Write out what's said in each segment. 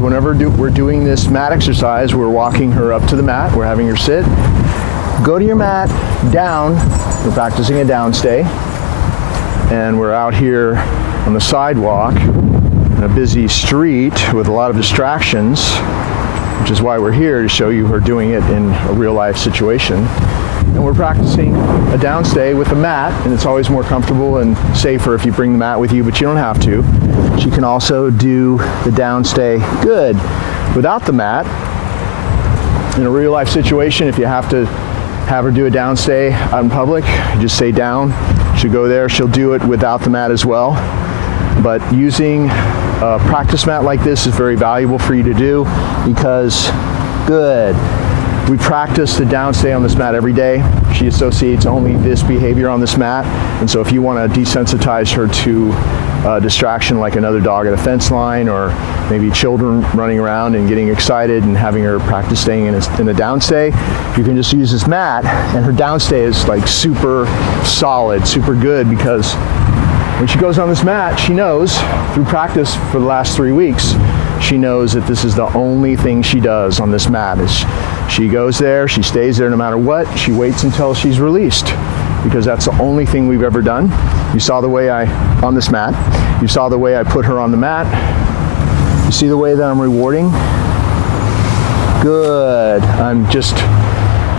whenever we're doing this mat exercise, we're walking her up to the mat, we're having her sit. Go to your mat, down, we're practicing a down stay. And we're out here on the sidewalk in a busy street with a lot of distractions, which is why we're here, to show you her doing it in a real life situation. And we're practicing a down stay with a mat, and it's always more comfortable and safer if you bring the mat with you, but you don't have to. She can also do the down stay good without the mat. In a real life situation, if you have to have her do a down stay out in public, you just say down. She'll go there, she'll do it without the mat as well. But using a practice mat like this is very valuable for you to do because, good. We practice the down stay on this mat every day. She associates only this behavior on this mat. And so if you want to desensitize her to distraction like another dog at a fence line, or maybe children running around and getting excited and having her practice staying in a down stay, you can just use this mat, and her down stay is like super solid, super good, because when she goes on this mat, she knows through practice for the last 3 weeks, she knows that this is the only thing she does on this mat. Is she goes there, she stays there no matter what, she waits until she's released, because that's the only thing we've ever done. You saw the way on this mat, you saw the way I put her on the mat, you see the way that I'm rewarding? Good. I'm just,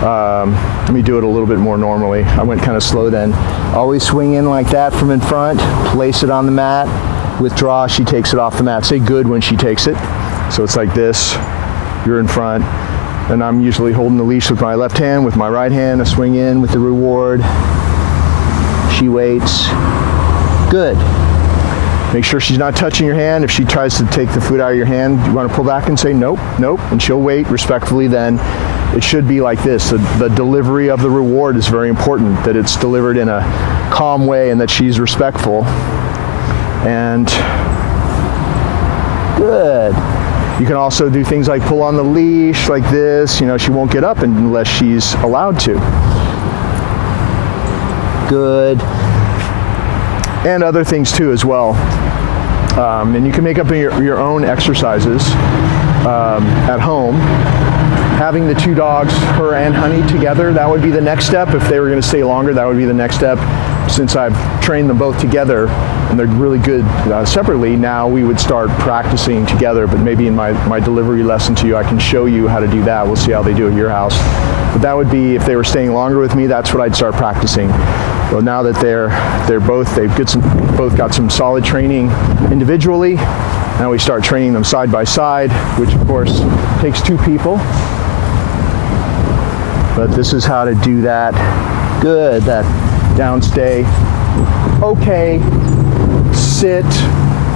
let me do it a little bit more normally. I went kind of slow then. Always swing in like that from in front, place it on the mat, withdraw, she takes it off the mat. Say good when she takes it. So it's like this, you're in front, and I'm usually holding the leash with my left hand, with my right hand, I swing in with the reward. She waits. Good. Make sure she's not touching your hand. If she tries to take the food out of your hand, you want to pull back and say nope, nope, and she'll wait respectfully then. It should be like this. The delivery of the reward is very important, that it's delivered in a calm way and that she's respectful. And good. You can also do things like pull on the leash like this. You know, she won't get up unless she's allowed to. Good. And other things too as well. And you can make up your own exercises at home. Having the two dogs, her and Honey, together, that would be the next step. If they were going to stay longer, that would be the next step. Since I've trained them both together and they're really good separately, now we would start practicing together. But maybe in my delivery lesson to you, I can show you how to do that. We'll see how they do at your house. But that would be, if they were staying longer with me, that's what I'd start practicing. Well, now that they've both got some solid training individually, now we start training them side by side, which of course takes two people. But this is how to do that. Good, that down stay. Okay, sit.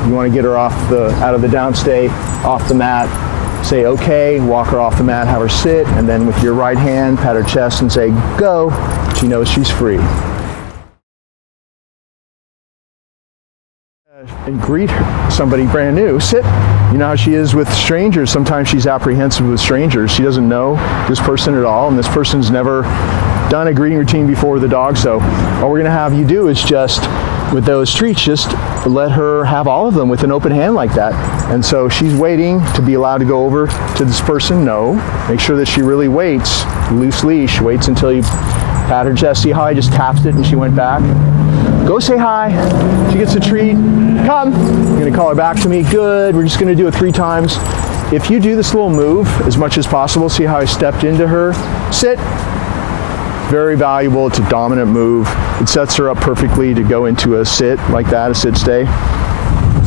You want to get her out of the down stay, off the mat. Say okay, walk her off the mat, have her sit, and then with your right hand, pat her chest and say go. She knows she's free. And greet somebody brand new. Sit. You know how she is with strangers. Sometimes she's apprehensive with strangers. She doesn't know this person at all, and this person's never done a greeting routine before with a dog. So all we're going to have you do is just, with those treats, just let her have all of them with an open hand like that. And so she's waiting to be allowed to go over to this person. No. Make sure that she really waits. Loose leash. Waits until you pat her chest. See how I just tapped it and she went back? Go say hi. She gets a treat. Come. You're going to call her back to me. Good. We're just going to do it 3 times. If you do this little move as much as possible, see how I stepped into her? Sit. Very valuable. It's a dominant move. It sets her up perfectly to go into a sit like that, a sit stay.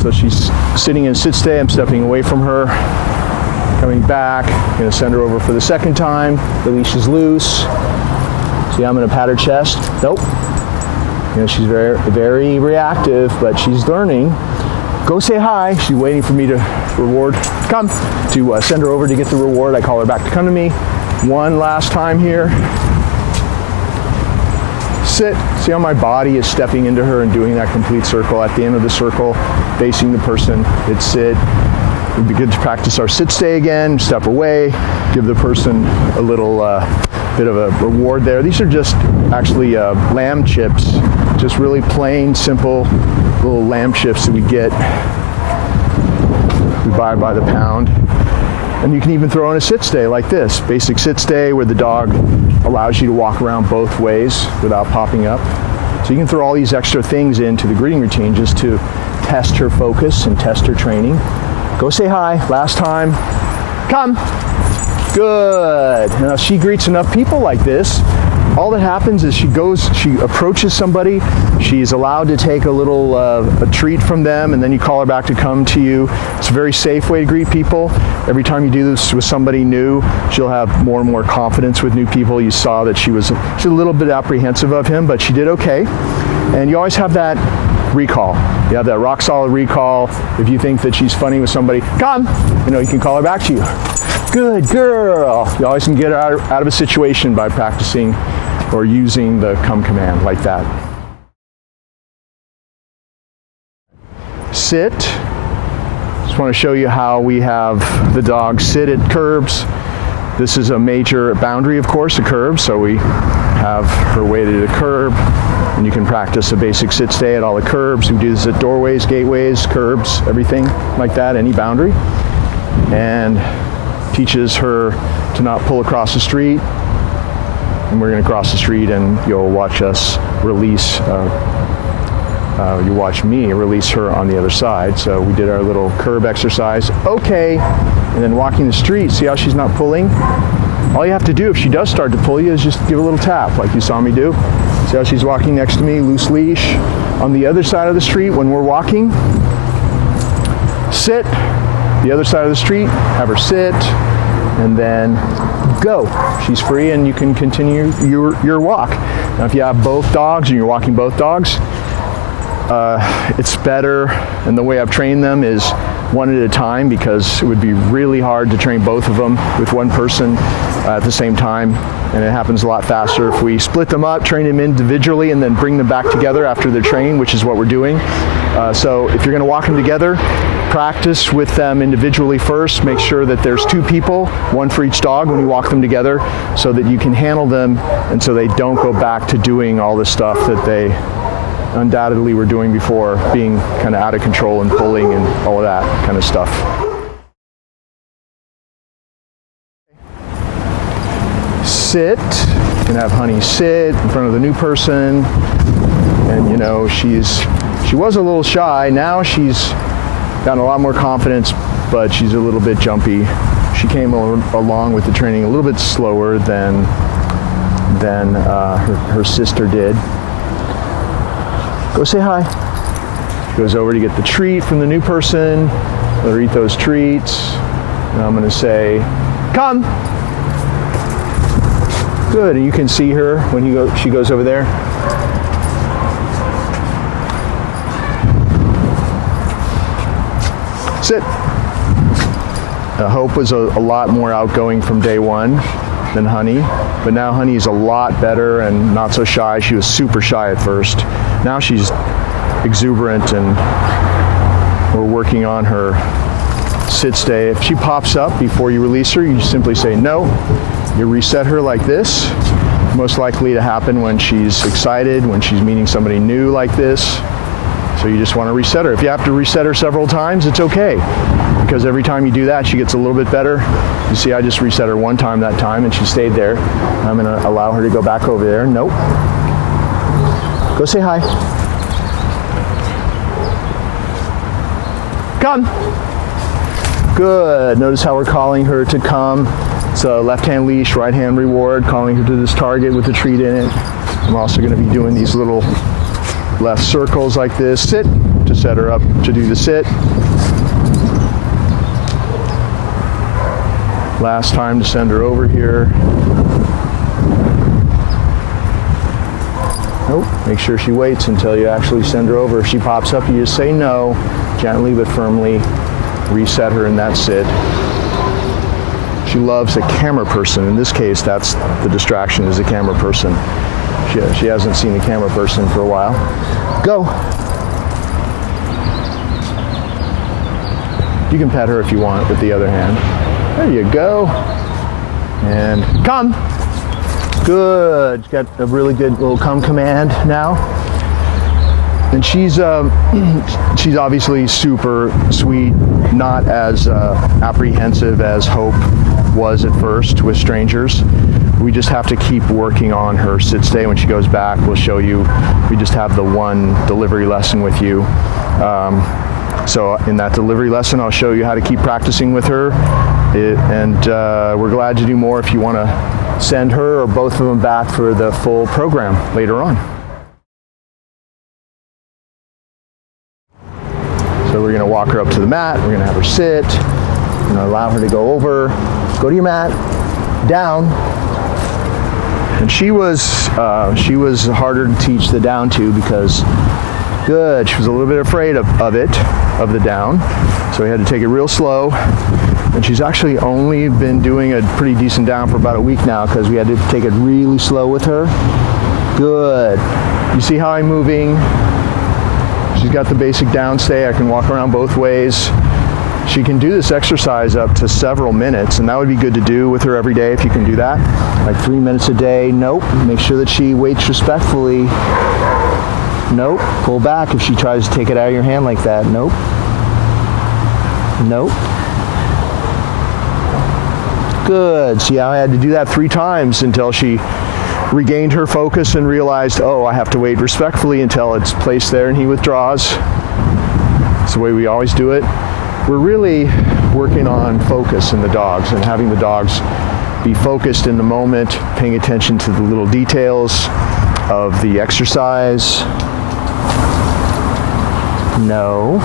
So she's sitting in a sit stay. I'm stepping away from her. Coming back. I'm going to send her over for the second time. The leash is loose. See, I'm going to pat her chest. Nope. You know, she's very, very reactive, but she's learning. Go say hi. She's waiting for me to reward. Come. To send her over to get the reward. I call her back to come to me. One last time here. Sit. See how my body is stepping into her and doing that complete circle. At the end of the circle, facing the person, it's sit. It'd be good to practice our sit stay again. Step away. Give the person a little bit of a reward there. These are just actually lamb chips. Just really plain, simple little lamb chips that we get We buy by the pound. And you can even throw in a sit stay like this, basic sit stay where the dog allows you to walk around both ways without popping up. So you can throw all these extra things into the greeting routine just to test her focus and test her training. Go say hi, last time. Come. Good. Now she greets enough people like this, all that happens is she approaches somebody, she's allowed to take a little a treat from them, and then you call her back to come to you. It's a very safe way to greet people. Every time you do this with somebody new, she'll have more and more confidence with new people. You saw that she's a little bit apprehensive of him, but she did okay. And you always have that recall. You have that rock solid recall. If you think that she's funny with somebody, come, you can call her back to you. Good girl. You always can get her out of a situation by practicing or using the come command like that. Sit. Just want to show you how we have the dog sit at curbs. This is a major boundary, of course, a curb, so we have her weighted at a curb, and you can practice a basic sit stay at all the curbs. We do this at doorways, gateways, curbs, everything like that, any boundary. And teaches her to not pull across the street. And we're going to cross the street, and you'll watch us release, you watch me release her on the other side. So we did our little curb exercise. Okay. And then walking the street, see how she's not pulling? All you have to do if she does start to pull you is just give a little tap like you saw me do. See how she's walking next to me, loose leash. On the other side of the street, when we're walking, sit. The other side of the street, have her sit, and then go. She's free, and you can continue your walk. Now, if you have both dogs and you're walking both dogs, it's better, and the way I've trained them is one at a time, because it would be really hard to train both of them with one person at the same time, and it happens a lot faster if we split them up, train them individually, and then bring them back together after they're trained, which is what we're doing. So if you're going to walk them together, practice with them individually first. Make sure that there's two people, one for each dog when you walk them together, so that you can handle them and so they don't go back to doing all the stuff that they undoubtedly were doing before, being kind of out of control and pulling and all of that kind of stuff. Sit. You can have Honey sit in front of the new person, and she was a little shy. Now she's gotten a lot more confidence, but she's a little bit jumpy. She came along with the training a little bit slower than her sister did. Go say hi. She goes over to get the treat from the new person. Let her eat those treats. And I'm going to say, come. Good, and you can see her when she goes over there. Sit. Hope was a lot more outgoing from day one than Honey, but now Honey is a lot better and not so shy. She was super shy at first. Now she's exuberant, and we're working on her sit stay. If she pops up before you release her, you simply say no. You reset her like this. Most likely to happen when she's excited, when she's meeting somebody new like this. So you just want to reset her. If you have to reset her several times, it's okay, because every time you do that, she gets a little bit better. You see, I just reset her one time that time, and she stayed there. I'm going to allow her to go back over there. Nope. Go say hi. Come. Good. Notice how we're calling her to come. It's a left-hand leash, right-hand reward, calling her to this target with a treat in it. I'm also going to be doing these little left circles like this. Sit, to set her up to do the sit. Last time to send her over here. Nope, make sure she waits until you actually send her over. If she pops up, you just say no, gently but firmly, reset her in that sit. She loves a camera person. In this case, that's the distraction, is a camera person. She hasn't seen a camera person for a while. Go. You can pet her if you want with the other hand. There you go. And come. Good. Got a really good little come command now. And she's obviously super sweet, not as apprehensive as Hope was at first with strangers. We just have to keep working on her sit stay. When she goes back, we'll show you. We just have the one delivery lesson with you. So in that delivery lesson, I'll show you how to keep practicing with her. We're glad to do more if you want to send her or both of them back for the full program later on. So we're going to walk her up to the mat. We're going to have her sit. We're going to allow her to go over. Go to your mat. Down. And she was harder to teach the down to because good. She was a little bit afraid of the down. So we had to take it real slow. And she's actually only been doing a pretty decent down for about a week now because we had to take it really slow with her. Good. You see how I'm moving? She's got the basic down stay. I can walk around both ways. She can do this exercise up to several minutes, and that would be good to do with her every day if you can do that. Like 3 minutes a day. Nope. Make sure that she waits respectfully. Nope. Pull back if she tries to take it out of your hand like that. Nope. Nope. Good. See how I had to do that 3 times until she regained her focus and realized, oh, I have to wait respectfully until it's placed there and he withdraws. It's the way we always do it. We're really working on focus in the dogs and having the dogs be focused in the moment, paying attention to the little details of the exercise. No.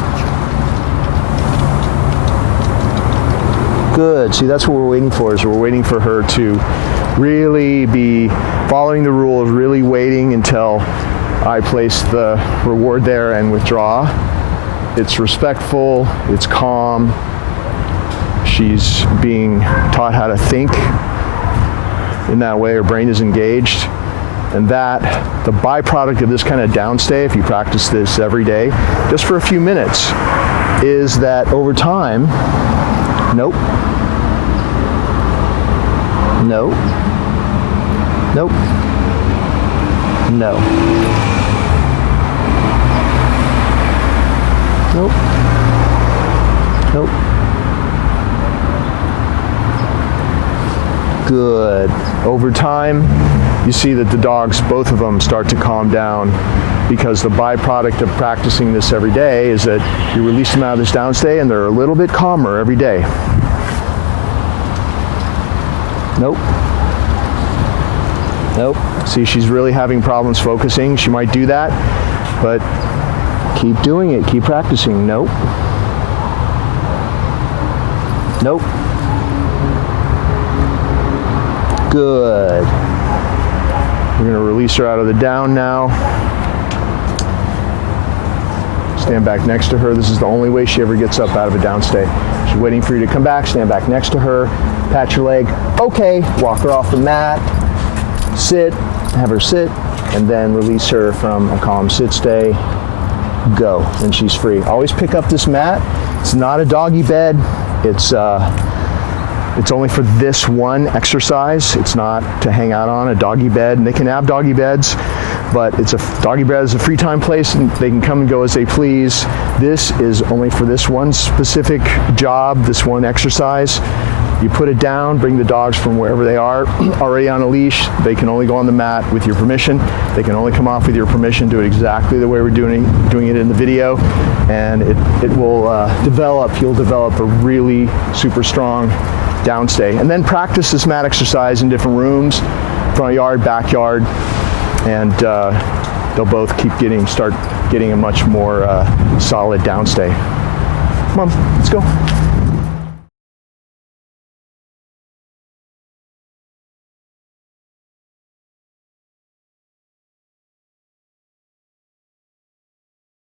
Good. See, that's what we're waiting for, is we're waiting for her to really be following the rules, really waiting until I place the reward there and withdraw. It's respectful, it's calm. She's being taught how to think in that way. Her brain is engaged. And that, the byproduct of this kind of downstay, if you practice this every day, just for a few minutes, is that over time, nope, nope, nope, no, nope, nope. Good. Over time, you see that the dogs, both of them, start to calm down, because the byproduct of practicing this every day is that you release them out of this downstay and they're a little bit calmer every day. Nope. Nope. See, she's really having problems focusing. She might do that, but keep doing it. Keep practicing. Nope. Nope. Good. We're going to release her out of the down now. Stand back next to her. This is the only way she ever gets up out of a downstay. She's waiting for you to come back. Stand back next to her. Pat your leg. Okay. Walk her off the mat. Sit. Have her sit. And then release her from a calm sit stay. Go. And she's free. Always pick up this mat. It's not a doggy bed. It's only for this one exercise. It's not to hang out on a doggy bed. And they can have doggy beds, but doggy bed is a free time place and they can come and go as they please. This is only for this one specific job, this one exercise. You put it down, bring the dogs from wherever they are, already on a leash. They can only go on the mat with your permission. They can only come off with your permission. Do it exactly the way we're doing it in the video. And it will develop, you'll develop a really super strong downstay. And then practice this mat exercise in different rooms, front yard, backyard, and they'll both start getting a much more solid downstay. Come on, let's go.